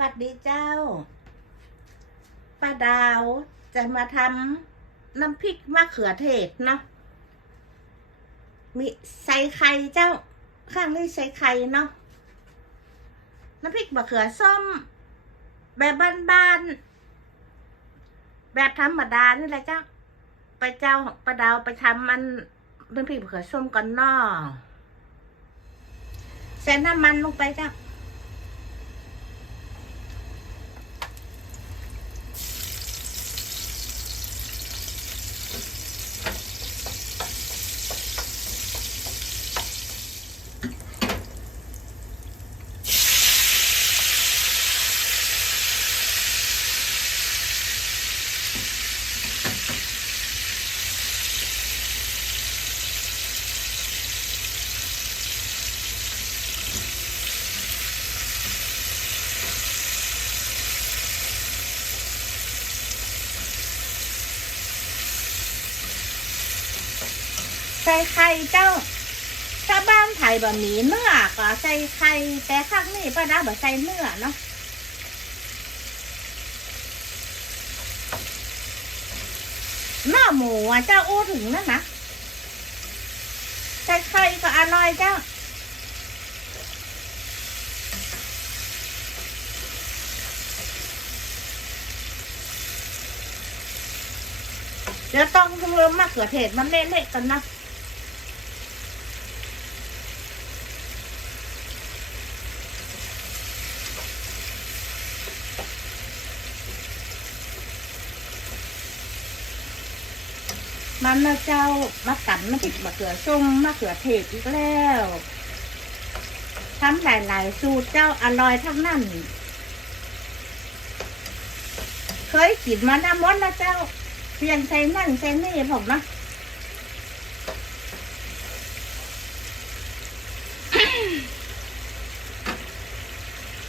วัสดีเจ้าป้าดาวจะมาทำน้ำพริกมะเขือเทศเนาะมีใส่ไข่เจ้า ข้างนี้ใส่ไข่เนาะน้ำพริกมะเขือส้ม แบบบ้านๆแบบธรรมดานี่แหละเจ้า ไปเจ้าป้าดาวไปทำมันน้ำพริกมะเขือส้มก่อนเนาะใส่น้ำมันลงไปเจ้า ส่ไข่เจ้า ถ้าบ้านไทยบะหมี่เนื้อก็ใส่ไข่แต่ข้างนี้ป้าดาบะใส่เนื้อเนาะเนื้อหมูอะเจ้าอู้ถึงนั่นนะใส่ไข่ก็อร่อยเจ้าเดี๋ยวต้องเริ่มมะเขือเทศมันเละๆกันนะ มันนะเจ้ามากันมาติดมะเขือส้มมะเขือเทศอีกแล้วทำหลายๆสูตรเจ้าอร่อยทั้งนั้น เคยกินมาน้ำมดนะเจ้าเปลี่ยนใส่นั่นใส่นี่ผมนะ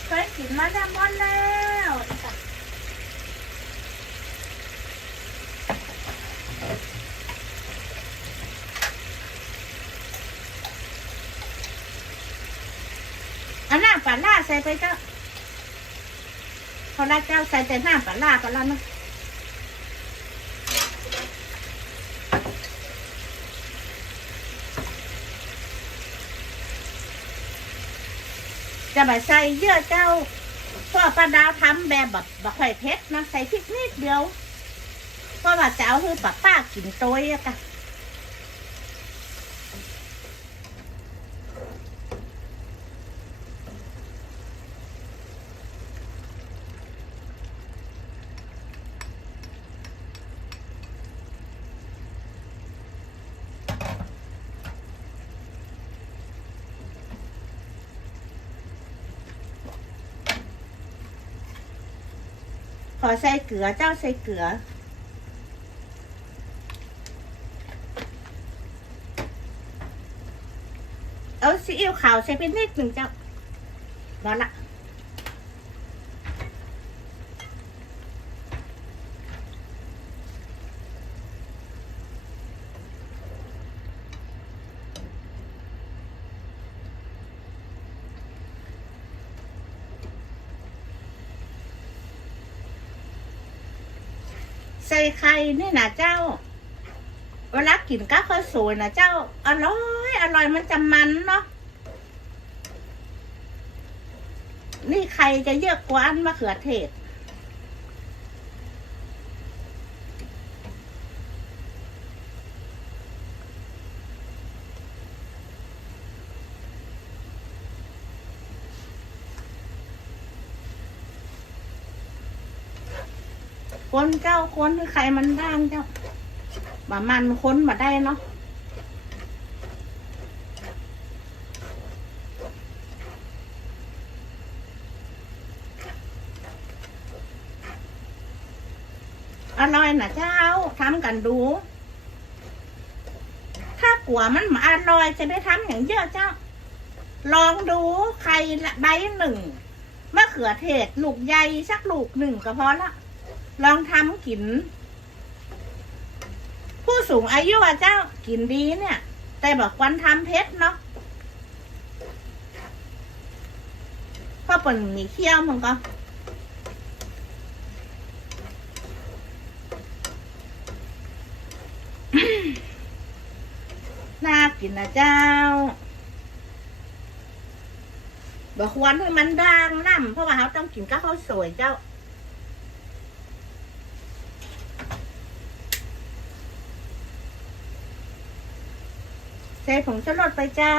เคยกินมาน้ำมดแล้ว อันน้ำปลาล่าใส่ไปเจ้าพอละเจ้าใส่แต่น้ำปลาล่าปลาล่านะจะมาใส่เยอะเจ้าเพราะป้าดาวทำแบบแบบแบบค่เผ็ดนะใส่พริกนิดเดียวเพราะว่าจะเอาคือป้าป้ากินโตัวอะค่ะ ขอใส่เกลือเจ้าใส่เกลือ เอาซีอิ๊วขาวใส่ไปนิดหนึ่งเจ้าพอละ ใส่ไข่นี่นะเจ้า เวลากินก้าวข้าวสวยนะเจ้า อร่อย อร่อยมันจะมันเนาะ นี่ไข่จะเยอะกว่าอันมะเขือเทศ คนเจ้าคนคือใครมันด่างเจ้าบามันคนมาได้เนาะอร่อยนะเจ้าทำกันดู ถ้ากลัวมันมาอร่อยจะได้ทำอย่างเยอะเจ้า ลองดูไข่ละใบหนึ่งมะเขือเทศลูกใหญ่สักลูกหนึ่งก็พอละ ลองทำกิน ผู้สูงอายุอะเจ้ากินดีเนี่ย แต่บอกวันทำเพชรเนาะพ่าเปิ่นมีเขี้ยวมันก็น่ากินนะเจ้า บอกวันให้มันดังน้ำเพราะว่าเขาต้องกินก็เขาสวยเจ้า ใส่ผงชูรสไปเจ้า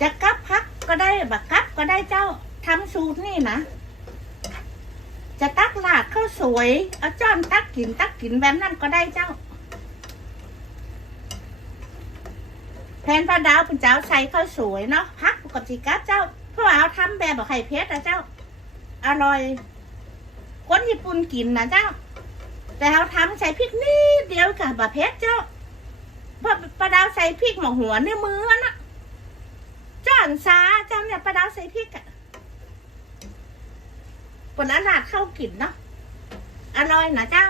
จะ ก็ได้บักกับก็ได้เจ้าทำสูตรนี่นะ จะตักลาดข้าวสวย เอาจ้อนตักกินตักกินแบบนั้นก็ได้เจ้า แผนปลาดาวเป็นเจ้าใส่ข้าวสวยเนาะพักปกติกับเจ้าเพราะว่าเอาทำแบบแบบไข่เพชรนะเจ้า อร่อยคนญี่ปุ่นกินนะเจ้า แต่เขาทำใส่พริกนิดเดียวกับบะเพชรเจ้าเพราะปลาดาวใส่พริกหมกหัวในมือนะ จ้อนซาเจ้าเนี่ยปลาดาวใส่พริกอะผลอาหลาดเข้ากินเนาะ อร่อยนะเจ้า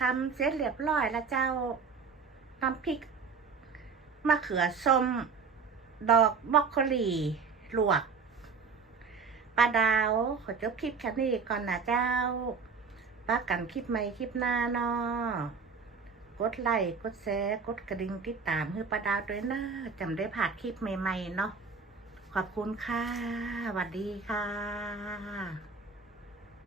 ทำเสร็จเรียบร้อยแล้วเจ้าน้ำพริกมะเขือส้ม ดอกบรอกโคลีลวกปลาดาว ขอจบคลิปแค่นี้ก่อนนะเจ้าป้ากันคลิปใหม่คลิปหน้าเนาะ กดไลค์กดแชร์กดกระดิ่งติดตามเพื่อประดาวด้วยนะจำได้ผ่านคลิปใหม่ ๆ เนาะขอบคุณค่ะสวัสดีค่ะ